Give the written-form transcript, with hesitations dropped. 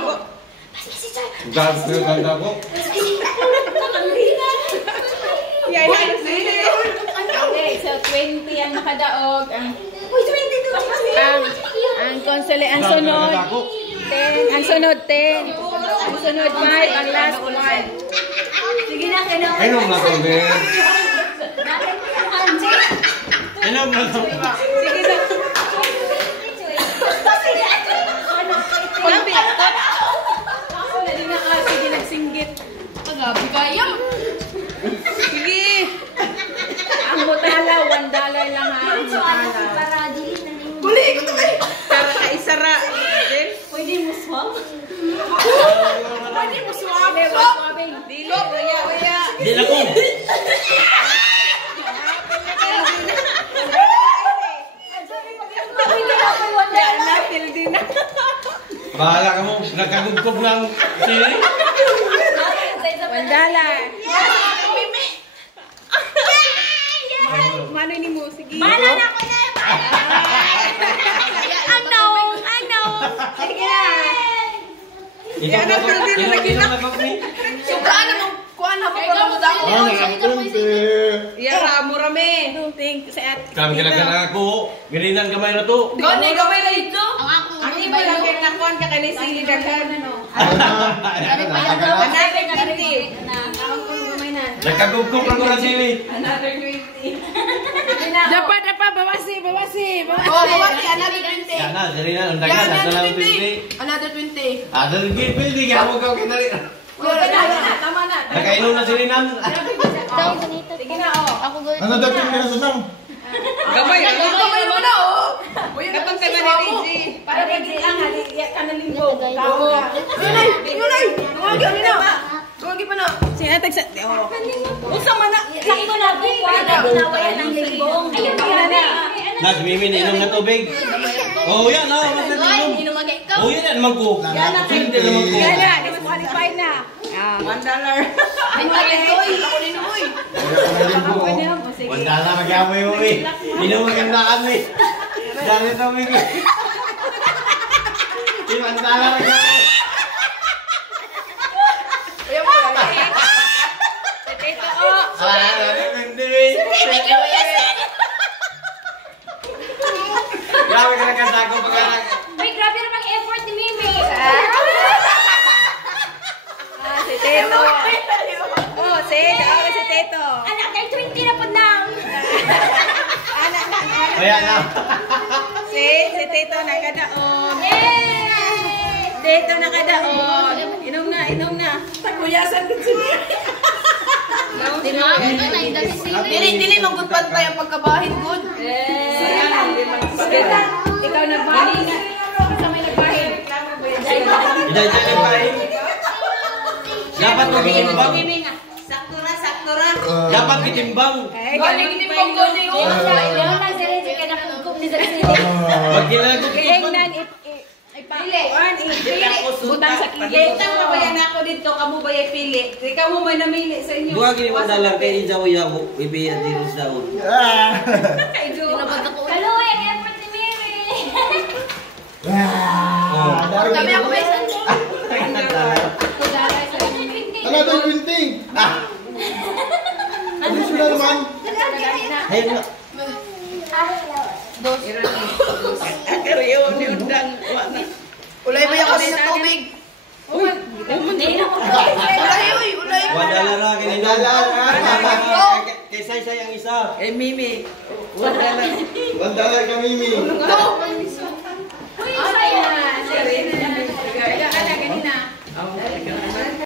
ko. Ganda ko. Yan ang sili. Okay, so 20 ang nakadaog. Uy, 22. Ang konsole, ang sunod. 10. Ang sunod 10. Ang sunod 5. Ang last 1. Sige na, kailangan. Inom na to, Ben. Inom na to. Sige na. Grabe. Ako na din na sige nagsinggit. Agabi kayo. Sige. Ang butala, $1 lang ha. Ang butala. Huli ko to kayo. Para kaisara. Pwede mo swam? Pwede mo swab. Dili. Kaya. Di na ko. Bahala ka mo. Nagkagugkog ng sili. $1. Mano ni mo? Sige. Bahala na ako na. Ano? Sige na. Inom na to. Inom na to. Sukaan naman. Kuhaan na pa pala mo dako. Yara, murame. Thank you sa at. Kami kailangan ako. Ganinan kamay na to. Gani gamay na ito. Ang Ang iba lang kaya nakuhan ka kanay sili daghan. Another 20. Ang kumay na. Nagkagugkog ako ng sili. Another 20. Dapat bawasi. Oh, bawati, another 20. Yan na, sili na. Undagan na. Ito lang 20. Another 20. Ada lagi pilih kaya mo kau kinali. Tama na. Nakainom na sili nan. Sige na, oh. Ako gawin. Ano dapat yung sunang? Gamay mo na, oh. Kapag ka na ni Para pagin lang, ka na linggo. Tao ka. Yunay! Tuwagi ano na? Tuwagi pa na. Sinatag sa... Oh. Usang man na. Sakto na po. Nawayan ng limbong. Nas mimin inom na tubig. Oh yan, oh, mas inom. Oh yan, naman ko. Hindi naman ko. Kaya, disqualified na. $1. Ay, toy. Ako din uy. Wala magyamoy mo eh. Inom maganda kami. Dami kami. Wala magyamoy. Ayaw mo lang. Ito, oh. Grabe ka nagkasako pag-anak. May grabe namang effort ni Mimi. Si Teto. Oh, si Teto. Anak, kay 20 na po nang. Anak na. Ayan na. Si Teto nakadaon. Yay! Teto nakadaon. Inom na. Takuyasan din sila. Dili magudpan tayo ang pagkabahin, good. Ikaw nagbahin. Sa may nagbahin. Iday-iday pa eh. Dapat magitimbang. Sakto ra. Dapat kitimbang. Galing din pang gani, oh. Pag ginagawa Kaingnan, butang sa kilig. Itang mabayan ako dito, kamu ba yung pili? Ikaw mo may namili sa inyo. Buwa gini mo dalang kay Izaw Yaho. Ibiyan din sa daon. Kaluwi, ang effort ni Mimi. Kami ako may sanso. Another 20. Ano sila naman? Hey, Ulay mo yung kanina tubig. Ulay. wala lang kinidala. Kay Say ang isa. Eh, Mimi. $1 ka, Mimi.